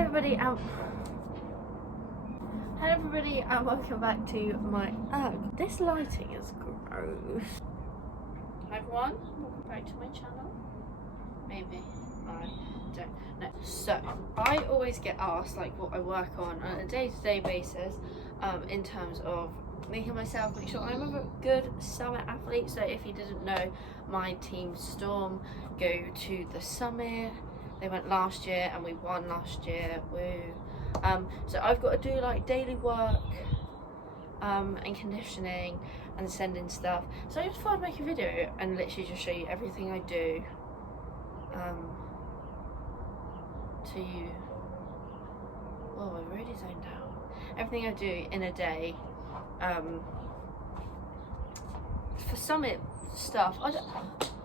Hello everybody and welcome back to my this lighting is gross. Hi everyone, welcome back to my channel. Maybe I don't know. So I always get asked like what I work on a day-to-day basis in terms of making myself make sure I'm a good summit athlete. So if you didn't know, my team Storm go to the summit. They went last year and we won last year. Woo. So I've got to do like daily work and conditioning and sending stuff. So I just thought I'd make a video and literally just show you everything I do to you. Oh, I've already zoned out. Everything I do in a day for summit stuff.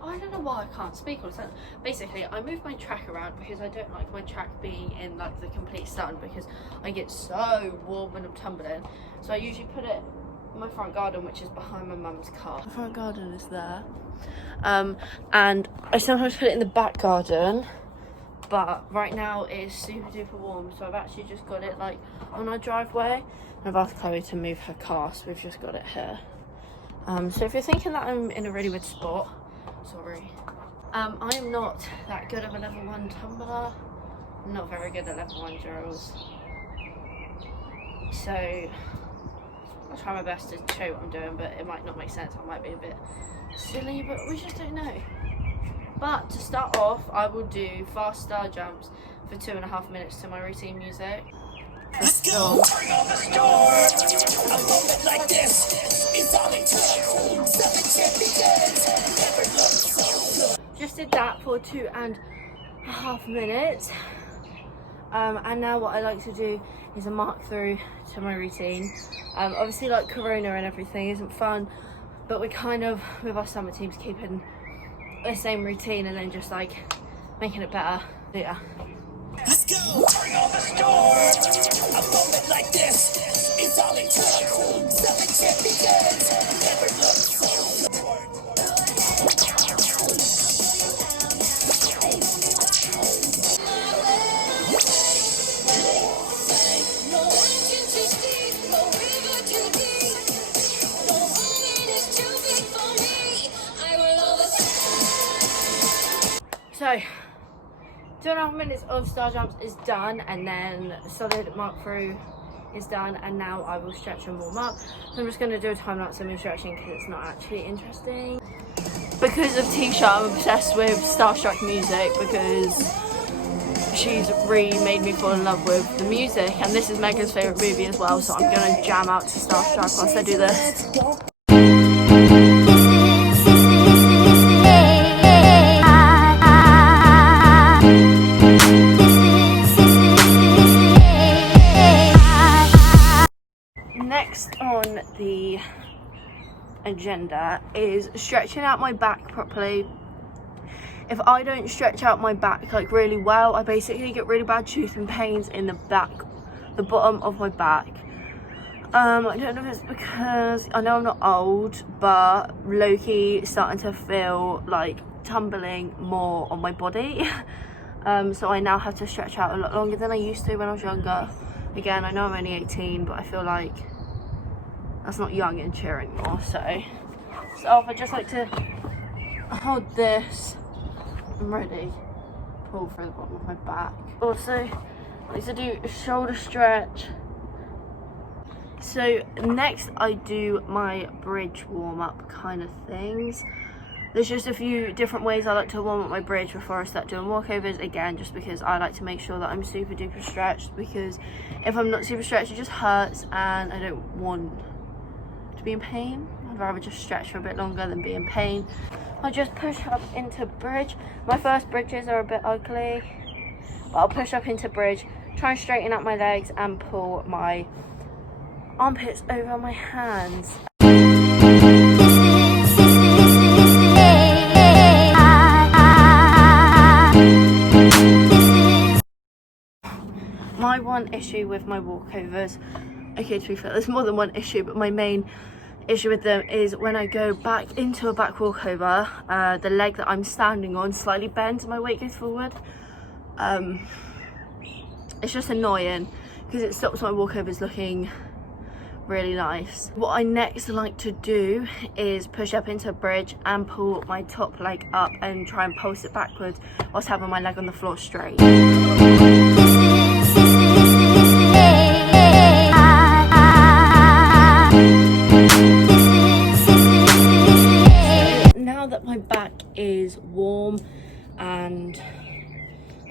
I don't know why I can't speak all the time. Basically, I move my track around because I don't like my track being in like the complete sun because I get so warm when I'm tumbling. So I usually put it in my front garden, which is behind my mum's car. The front garden is there. And I sometimes put it in the back garden, but right now it's super duper warm. So I've actually just got it like on our driveway. And I've asked Chloe to move her car, so we've just got it here. So if you're thinking that I'm in a really weird spot, sorry. I am not that good of a level 1 tumbler. I'm not very good at level 1 drills. So I'll try my best to show what I'm doing, but it might not make sense. I might be a bit silly, but we just don't know. But to start off, I will do fast star jumps for 2.5 minutes to my routine music. Let's go! Turn on the storm! A moment like this is all it took. 7 champions never looked so good. Just did that for 2.5 minutes. And now what I like to do is a mark through to my routine. Obviously like Corona and everything isn't fun, but we kind of, with our summer teams, keeping the same routine and then just like making it better. Yeah. Let's go! Turn on the storm! A moment like this is all it took. 7 champions never looked so good. So 2.5 minutes of star jumps is done, and then solid mark through is done, and now I will stretch and warm up. So I'm just going to do a time lapse of me stretching because it's not actually interesting. Because of T-Shirt, I'm obsessed with Starstruck music because she's really made me fall in love with the music, and this is Megan's favourite movie as well, so I'm going to jam out to Starstruck whilst I do this. Next on the agenda is stretching out my back properly. If I don't stretch out my back like really well, I basically get really bad tooth pains in the back, the bottom of my back. I don't know if it's because I know I'm not old, but low-key starting to feel like tumbling more on my body. So I now have to stretch out a lot longer than I used to when I was younger. Again, I know I'm only 18, but I feel like that's not young and cheer anymore. So I just like to hold this. I'm ready. Pull through the bottom of my back. Also, I like to do a shoulder stretch. So next I do my bridge warm-up kind of things. There's just a few different ways I like to warm up my bridge before I start doing walkovers. Again, just because I like to make sure that I'm super duper stretched, because if I'm not super stretched it just hurts and I don't want to be in pain. I'd rather just stretch for a bit longer than be in pain. I'll just push up into bridge. My first bridges are a bit ugly, but I'll push up into bridge, try and straighten up my legs and pull my armpits over my hands. My one issue with my walkovers, okay, to be fair, there's more than one issue, but my main issue with them is when I go back into a back walkover, the leg that I'm standing on slightly bends and my weight goes forward. it's just annoying because it stops my walkovers looking really nice. What I next like to do is push up into a bridge and pull my top leg up and try and pulse it backwards whilst having my leg on the floor straight. Now that my back is warm and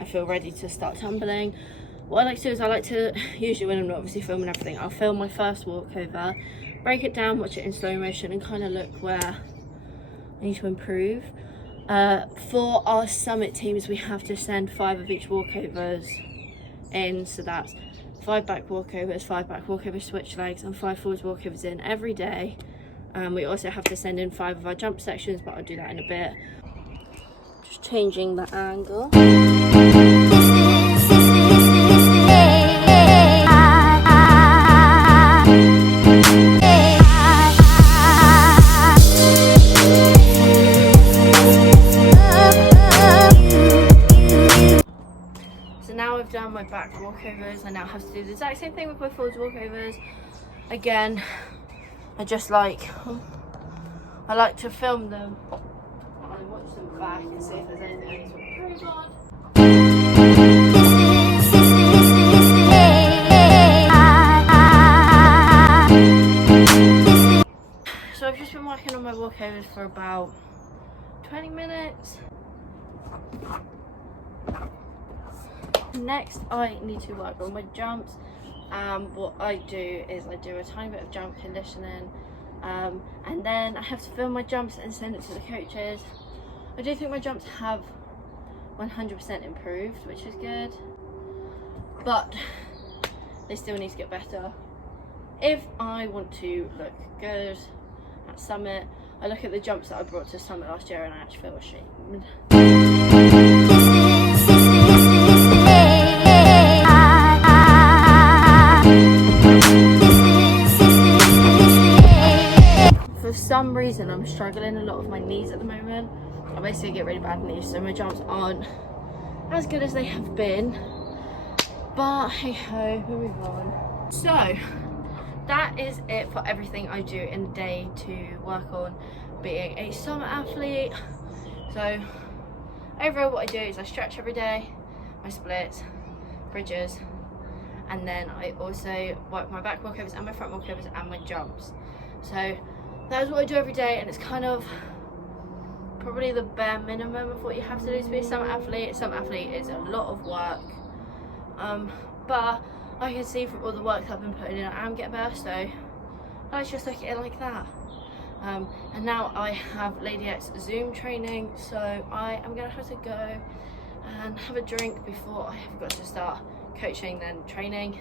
I feel ready to start tumbling, what I like to do is I like to, usually when I'm not obviously filming everything, I'll film my first walkover, break it down, watch it in slow motion and kind of look where I need to improve. For our summit teams, we have to send 5 of each walkovers in, so that's 5 back walkovers, 5 back walkovers, switch legs and 5 forwards walkovers in every day. We also have to send in 5 of our jump sections, but I'll do that in a bit. Just changing the angle. Now I've done my back walkovers, I now have to do the exact same thing with my forwards walkovers. Again, I like to film them and watch them back and see if there's anything I need to improve on. So I've just been working on my walkovers for about 20 minutes. Next, I need to work on my jumps. What I do is I do a tiny bit of jump conditioning, and then I have to film my jumps and send it to the coaches. I do think my jumps have 100% improved, which is good, but they still need to get better. If I want to look good at Summit, I look at the jumps that I brought to Summit last year and I actually feel ashamed. For some reason I'm struggling a lot with my knees at the moment. I basically get really bad knees, so my jumps aren't as good as they have been, but hey ho, we'll move on. So that is it for everything I do in a day to work on being a summit athlete. So overall what I do is I stretch every day, my splits, bridges, and then I also work my back walkovers and my front walkovers and my jumps. So that is what I do every day, and it's kind of probably the bare minimum of what you have to do to be a summit athlete. Summit athlete is a lot of work, but I can see from all the work that I've been putting in, I am getting better, so let's just look at it like that. And now I have Lady X Zoom training, so I am going to have to go and have a drink before I have got to start coaching then training.